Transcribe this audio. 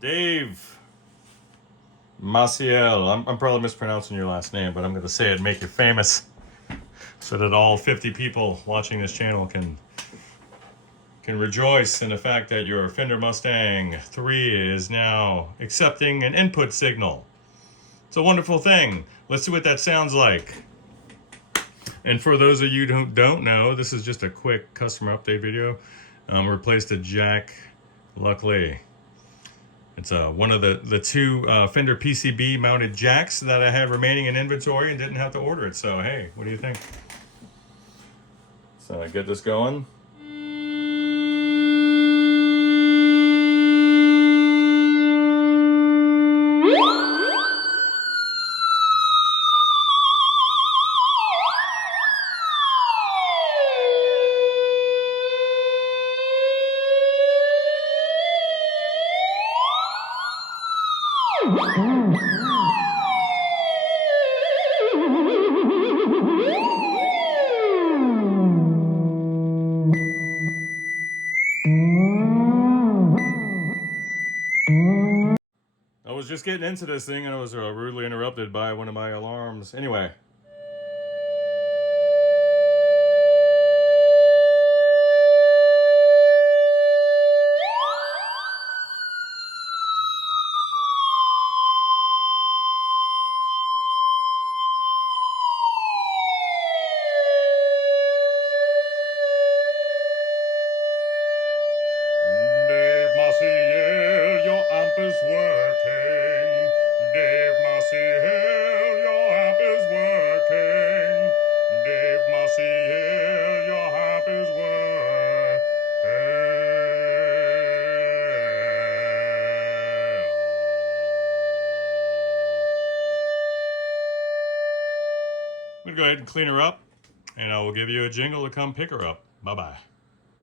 Dave Maciel. I'm probably mispronouncing your last name, but I'm going to say it, make you famous, so that all 50 people watching this channel can rejoice in the fact that your Fender Mustang 3 is now accepting an input signal. It's a wonderful thing. Let's see what that sounds like. And for those of you who don't know, this is just a quick customer update video. Replaced a jack, luckily. It's one of the two Fender PCB mounted jacks that I had remaining in inventory and didn't have to order it. So hey, what do you think? So I get this going. I was just getting into this thing and I was rudely interrupted by one of my alarms. Anyway. Dave Maciel, your amp is working. Dave Maciel, your amp is working. Dave Maciel, your amp is working. I'm going to go ahead and clean her up, and I will give you a jingle to come pick her up. Bye-bye.